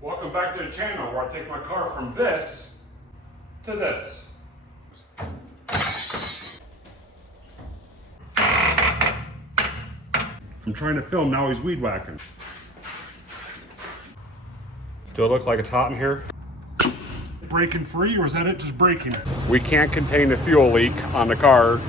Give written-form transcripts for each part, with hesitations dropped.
Welcome back to the channel where I take my car from this to this. I'm trying to film, now he's weed whacking. Do it look like it's hot in here? Breaking free, or is that it just breaking? We can't contain the fuel leak on the car.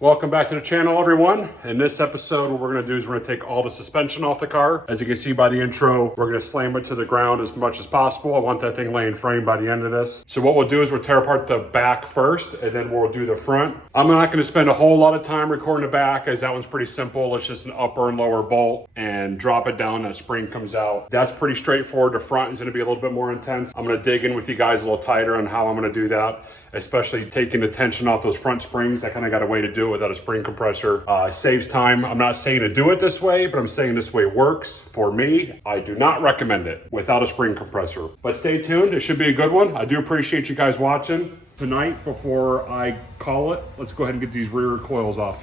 Welcome back to the channel, everyone. In this episode, what we're gonna do is we're gonna take all the suspension off the car. As you can see by the intro, we're gonna slam it to the ground as much as possible. I want that thing laying frame by the end of this. So what we'll do is we'll tear apart the back first, and then we'll do the front. I'm not gonna spend a whole lot of time recording the back, as that one's pretty simple. It's just an upper and lower bolt, and drop it down and a spring comes out. That's pretty straightforward. The front is gonna be a little bit more intense. I'm gonna dig in with you guys a little tighter on how I'm gonna do that, especially taking the tension off those front springs. I kind of got a way to do it without a spring compressor. Saves time. I'm not saying to do it this way, but I'm saying this way works for me. I do not recommend it without a spring compressor. But stay tuned. It should be a good one. I do appreciate you guys watching. Tonight, before I call it, let's go ahead and get these rear coils off.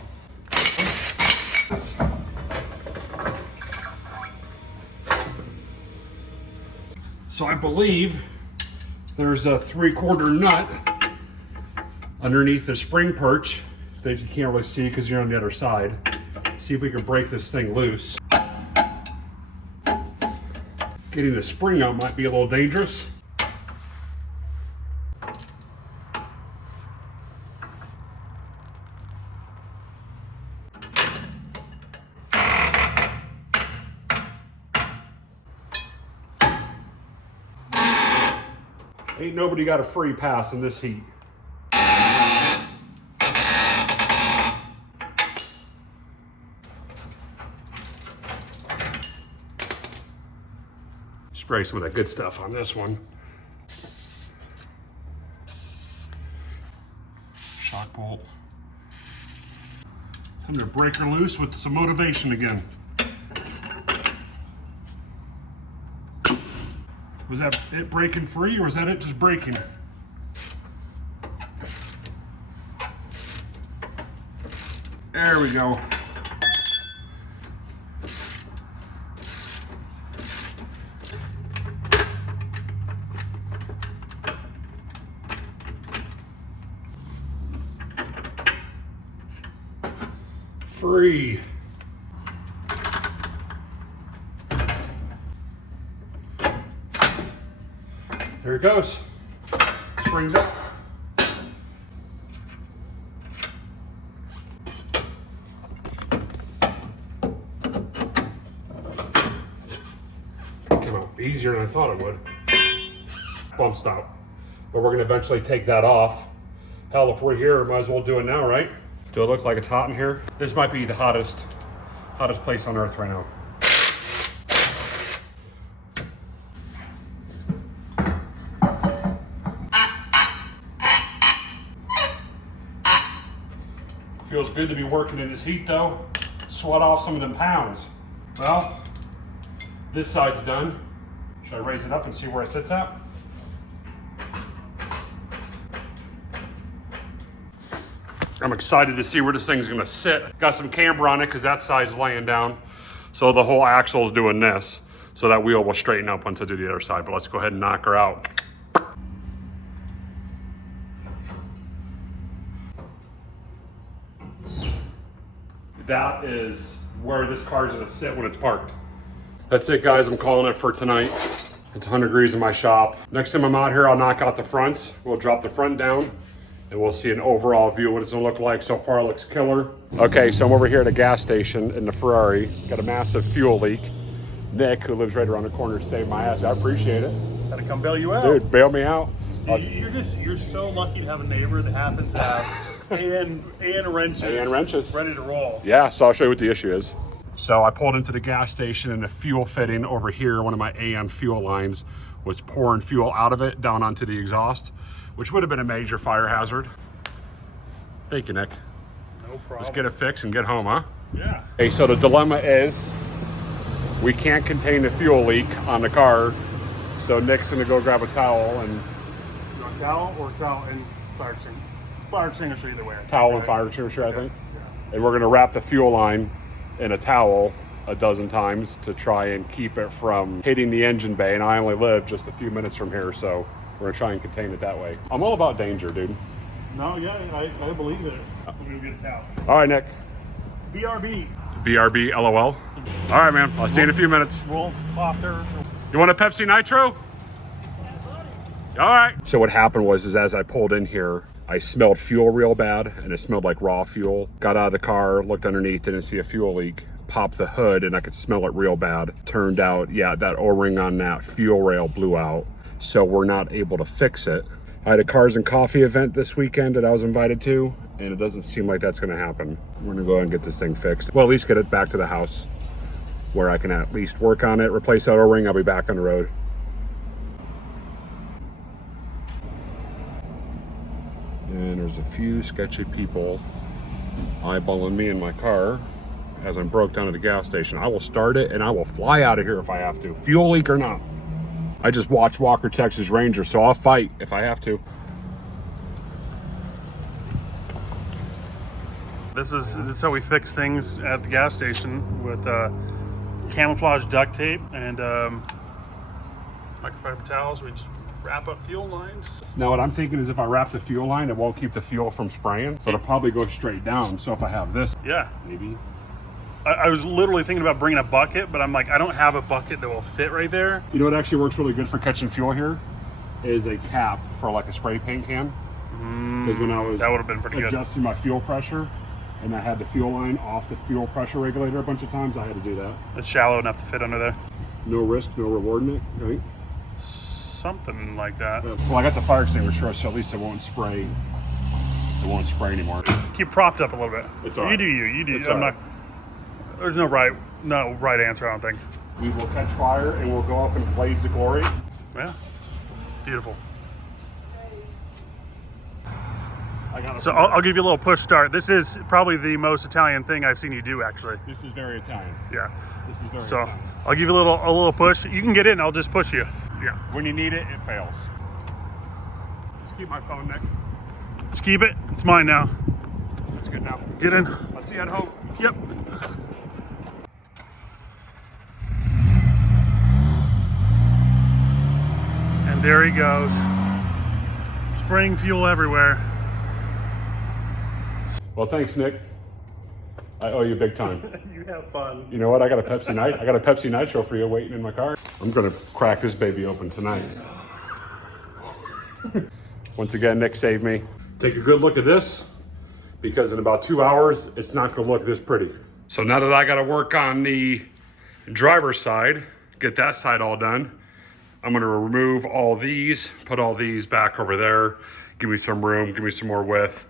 So I believe there's a 3/4 nut underneath the spring perch that you can't really see because you're on the other side. See if we can break this thing loose. Getting the spring out might be a little dangerous. Ain't nobody got a free pass in this heat. Spray some of that good stuff on this one. Shock bolt. Time to break her loose with some motivation again. Was that it breaking free, or was that it just breaking? There we go. Free. There it goes. Springs up. Came out easier than I thought it would. Bump stop. But we're gonna eventually take that off. Hell, if we're here, might as well do it now, right? Do it look like it's hot in here? This might be the hottest place on earth right now. Feels good to be working in this heat though. Sweat off some of them pounds. Well, this side's done. Should I raise it up and see where it sits at? I'm excited to see where this thing's gonna sit. Got some camber on it because that side's laying down. So the whole axle's doing this. So that wheel will straighten up once I do the other side. But let's go ahead and knock her out. That is where this car's gonna sit when it's parked. That's it, guys. I'm calling it for tonight. It's 100 degrees in my shop. Next time I'm out here, I'll knock out the fronts. We'll drop the front down, and we'll see an overall view of what it's gonna look like. So far, it looks killer. Okay, so I'm over here at a gas station in the Ferrari. Got a massive fuel leak. Nick, who lives right around the corner, saved my ass. I appreciate it. Gotta come bail you out. Dude, bail me out. Dude, you're so lucky to have a neighbor that happens to have and wrenches. And wrenches. Ready to roll. Yeah, so I'll show you what the issue is. So I pulled into the gas station, and the fuel fitting over here, one of my AM fuel lines, was pouring fuel out of it down onto the exhaust, which would have been a major fire hazard. Thank you, Nick. No problem. Let's get it fixed and get home, huh? Yeah. Okay, so the dilemma is we can't contain the fuel leak on the car, so Nick's gonna go grab a towel and... You want a towel or towel and fire extinguisher? Fire extinguisher either way. Towel and fire extinguisher, I think. Yeah. And we're gonna wrap the fuel line in a towel a dozen times to try and keep it from hitting the engine bay, and I only live just a few minutes from here, so we're gonna try and contain it that way. I'm all about danger, dude. No, yeah, I believe it. I'm gonna get a towel. All right, Nick. BRB. BRB, LOL. All right, man. I'll see you in a few minutes. Wolf, Clopter. You want a Pepsi Nitro? All right. So what happened was, is as I pulled in here, I smelled fuel real bad, and it smelled like raw fuel. Got out of the car, looked underneath, didn't see a fuel leak. Popped the hood, and I could smell it real bad. Turned out, yeah, that O-ring on that fuel rail blew out, so we're not able to fix it. I had a Cars and Coffee event this weekend that I was invited to, and it doesn't seem like that's gonna happen. We're gonna go ahead and get this thing fixed. Well, at least get it back to the house where I can at least work on it, replace that O-ring, I'll be back on the road. And there's a few sketchy people eyeballing me in my car as I'm broke down at the gas station. I will start it and I will fly out of here if I have to, fuel leak or not. I just watched Walker, Texas Ranger, so I'll fight if I have to. This is how we fix things at the gas station with camouflage duct tape and microfiber towels. We just wrap up fuel lines. Now what I'm thinking is if I wrap the fuel line, it won't keep the fuel from spraying, so it'll probably go straight down. So if I have this, yeah, maybe. I was literally thinking about bringing a bucket, but I'm like, I don't have a bucket that will fit right there. You know what actually works really good for catching fuel here is a cap for like a spray paint can. Because when I was that would have been pretty adjusting my fuel pressure, and I had the fuel line off the fuel pressure regulator a bunch of times, I had to do that. It's shallow enough to fit under there. No risk, no reward in it, right? Something like that. Well, I got the fire extinguisher, so at least it won't spray. It won't spray anymore. Keep propped up a little bit. It's all right. You do. I'm not. There's no right answer, I don't think. We will catch fire and we'll go up in blades of glory. Yeah, beautiful. So I'll give you a little push start. This is probably the most Italian thing I've seen you do, actually. This is very Italian. Yeah. This is very so Italian. I'll give you a little push. You can get in. I'll just push you. Yeah. When you need it, it fails. Just keep my phone, Nick. Just keep it. It's mine now. That's good now. Get in. I'll see you at home. Yep. And there he goes. Spraying fuel everywhere. Well, thanks, Nick. I owe you big time. You have fun. You know what? I got a Pepsi Nitro for you waiting in my car. I'm gonna crack this baby open tonight. Once again, Nick saved me. Take a good look at this, because in about 2 hours, it's not gonna look this pretty. So now that I gotta work on the driver's side, get that side all done, I'm gonna remove all these, put all these back over there, give me some room, give me some more width.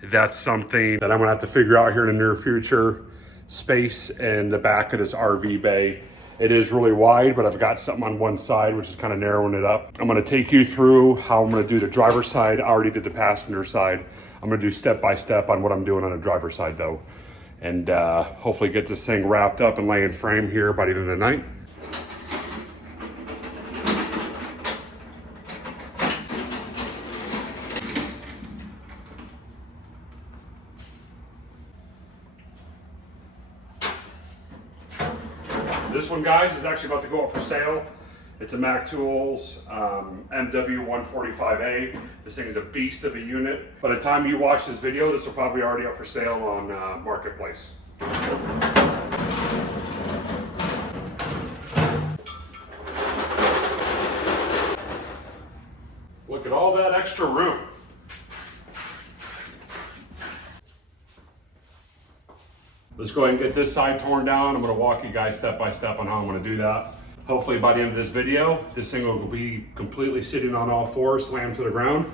That's something that I'm gonna have to figure out here in the near future. Space in the back of this RV bay. It is really wide, but I've got something on one side, which is kind of narrowing it up. I'm gonna take you through how I'm gonna do the driver's side. I already did the passenger side. I'm gonna do step by step on what I'm doing on the driver's side though. And hopefully get this thing wrapped up and lay in frame here by the end of the night. This one, guys, is actually about to go up for sale. It's a Mac Tools MW145A. This thing is a beast of a unit. By the time you watch this video, this will probably already up for sale on Marketplace. Look at all that extra room. Let's go ahead and get this side torn down. I'm gonna walk you guys step by step on how I'm gonna do that. Hopefully by the end of this video, this thing will be completely sitting on all fours, slammed to the ground.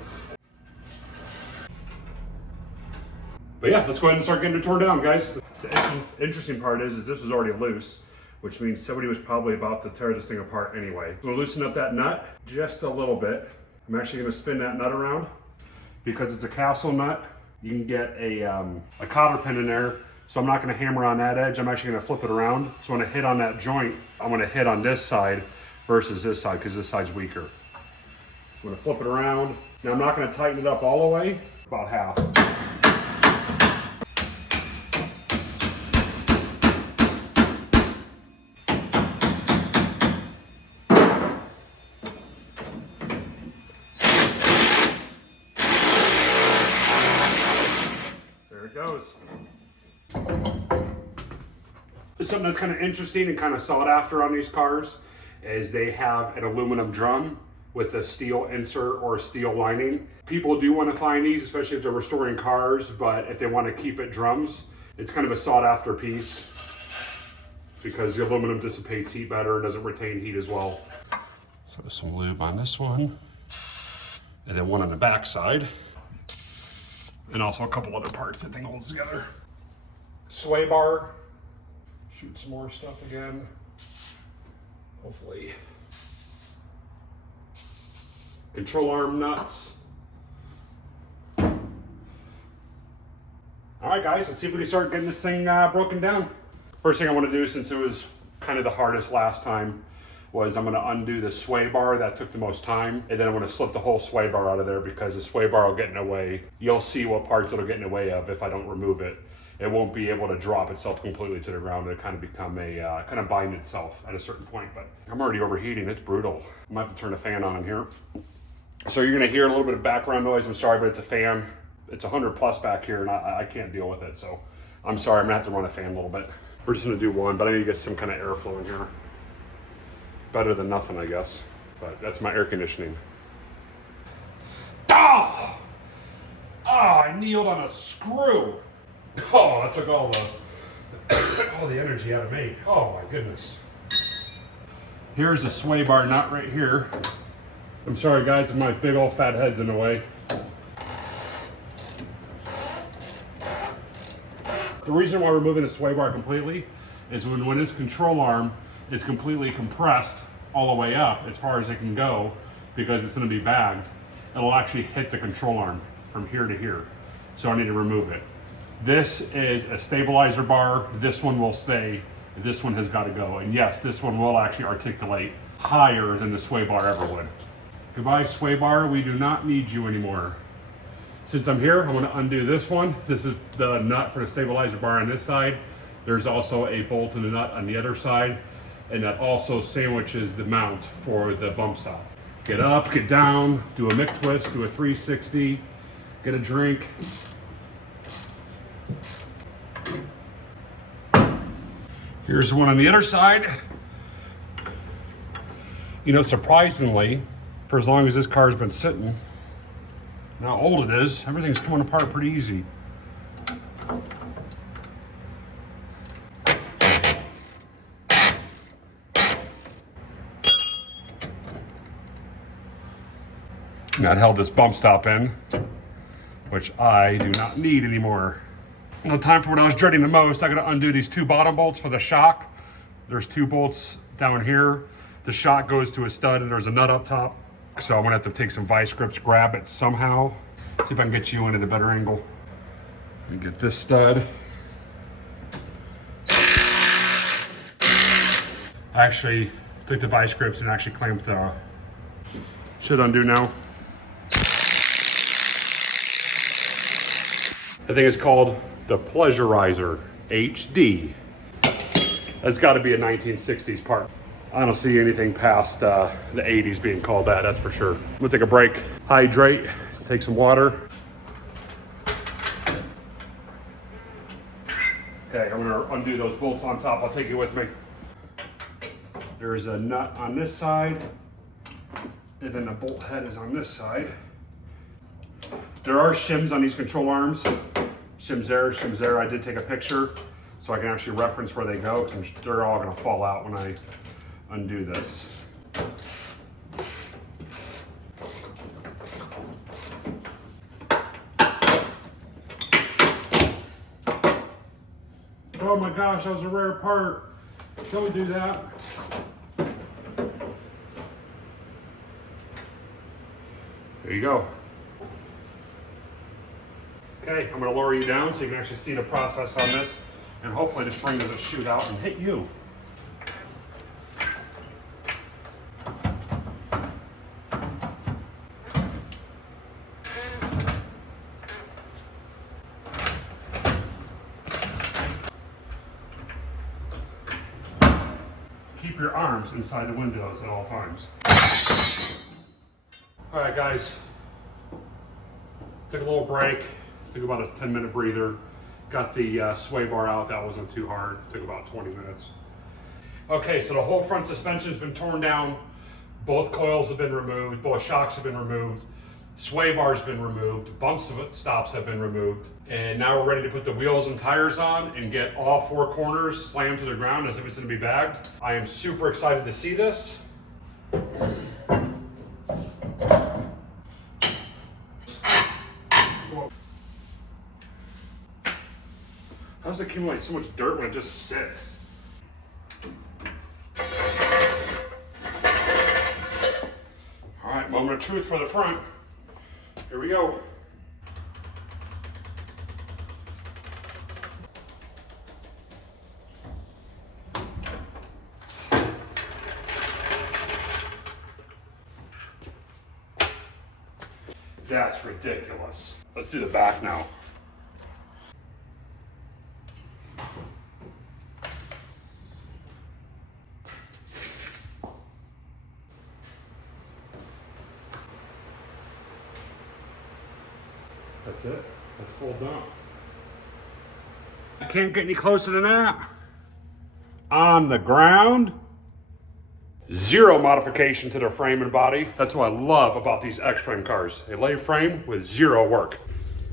But yeah, let's go ahead and start getting it torn down, guys. The interesting part is this was already loose, which means somebody was probably about to tear this thing apart anyway. I'm gonna loosen up that nut just a little bit. I'm actually gonna spin that nut around. Because it's a castle nut, you can get a cotter pin in there. So I'm not gonna hammer on that edge, I'm actually gonna flip it around. So when I hit on that joint, I'm gonna hit on this side versus this side, because this side's weaker. I'm gonna flip it around. Now I'm not gonna tighten it up all the way, about half. Something that's kind of interesting and kind of sought after on these cars is they have an aluminum drum with a steel insert or a steel lining. People do want to find these, especially if they're restoring cars, but if they want to keep it drums, it's kind of a sought after piece because the aluminum dissipates heat better and doesn't retain heat as well. So there's some lube on this one, and then one on the back side, and also a couple other parts that thing holds together. Sway bar, shoot some more stuff again, hopefully. Control arm nuts. All right, guys, let's see if we can start getting this thing broken down. First thing I want to do, since it was kind of the hardest last time, was I'm going to undo the sway bar. That took the most time. And then I'm going to slip the whole sway bar out of there because the sway bar will get in the way. You'll see what parts it'll get in the way of if I don't remove it. It won't be able to drop itself completely to the ground. It'll kind of become a, kind of bind itself at a certain point. But I'm already overheating. It's brutal. I'm going to have to turn the fan on in here. So you're going to hear a little bit of background noise. I'm sorry, but it's a fan. It's 100 plus back here and I can't deal with it. So I'm sorry. I'm going to have to run a fan a little bit. We're just going to do one, but I need to get some kind of airflow in here. Better than nothing, I guess. But that's my air conditioning. Oh! Oh, I kneeled on a screw. Oh, that took all the energy out of me. Oh my goodness. Here's a sway bar nut right here. I'm sorry guys if my big old fat head's in the way. The reason why we're moving the sway bar completely is when this control arm is completely compressed all the way up as far as it can go, because it's going to be bagged, it'll actually hit the control arm from here to here. So I need to remove it. This is a stabilizer bar. This one will stay. This one has got to go. And yes, this one will actually articulate higher than the sway bar ever would. Goodbye, sway bar. We do not need you anymore. Since I'm here, I'm going to undo this one. This is the nut for the stabilizer bar on this side. There's also a bolt and a nut on the other side. And that also sandwiches the mount for the bump stop. Get up, get down, do a mic twist, do a 360, get a drink. Here's the one on the other side. You know, surprisingly, for as long as this car's been sitting, and how old it is, everything's coming apart pretty easy. And that held this bump stop in, which I do not need anymore. No time for what I was dreading the most. I gotta undo these two bottom bolts for the shock. There's two bolts down here. The shock goes to a stud and there's a nut up top. So I'm gonna have to take some vice grips, grab it somehow. See if I can get you in at a better angle. And get this stud. I actually took the vice grips and actually clamped the, should undo now. I think it's called the Pleasurizer HD. That's got to be a 1960s part. I don't see anything past the 80s being called that, that's for sure. I'm gonna take a break, hydrate, take some water. Okay, I'm gonna undo those bolts on top. I'll take you with me. There's a nut on this side, and then the bolt head is on this side. There are shims on these control arms. Shims there. I did take a picture so I can actually reference where they go, because they're all gonna fall out when I undo this. Oh my gosh, that was a rare part. Don't do that. There you go. Okay, I'm gonna lower you down so you can actually see the process on this, and hopefully the spring doesn't shoot out and hit you. Keep your arms inside the windows at all times. All right, guys, took a little break. Took about a 10-minute breather. Got the sway bar out. That wasn't too hard. Took about 20 minutes. Okay, so the whole front suspension has been torn down. Both coils have been removed. Both shocks have been removed. Sway bar's been removed. Bump stops have been removed. And now we're ready to put the wheels and tires on and get all four corners slammed to the ground as if it's going to be bagged. I am super excited to see this. How does it accumulate so much dirt when it just sits? All right, moment of truth for the front. Here we go. That's ridiculous. Let's do the back now. That's it. That's full dump. I can't get any closer than that. On the ground. Zero modification to their frame and body. That's what I love about these X-Frame cars. They lay frame with zero work.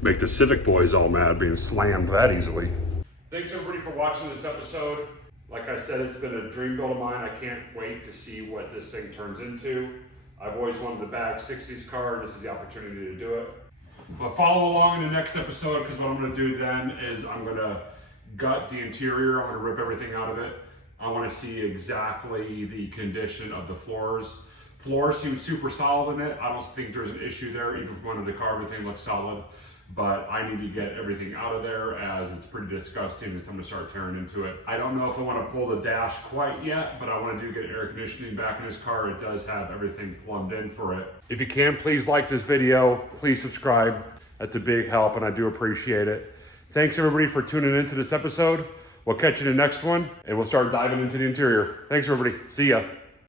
Make the Civic boys all mad being slammed that easily. Thanks everybody for watching this episode. Like I said, it's been a dream build of mine. I can't wait to see what this thing turns into. I've always wanted to bag 60s car, and this is the opportunity to do it. But follow along in the next episode, because what I'm going to do then is I'm going to gut the interior. I'm going to rip everything out of it. I want to see exactly the condition of the floors. Floor seems super solid in it. I don't think there's an issue there. Even from under the car, everything looks solid. But I need to get everything out of there, as it's pretty disgusting. I'm going to start tearing into it. I don't know if I want to pull the dash quite yet, but I want to get air conditioning back in this car. It does have everything plumbed in for it. If you can, please like this video. Please subscribe. That's a big help, and I do appreciate it. Thanks everybody for tuning into this episode. We'll catch you in the next one, and we'll start diving into the interior. Thanks everybody. See ya.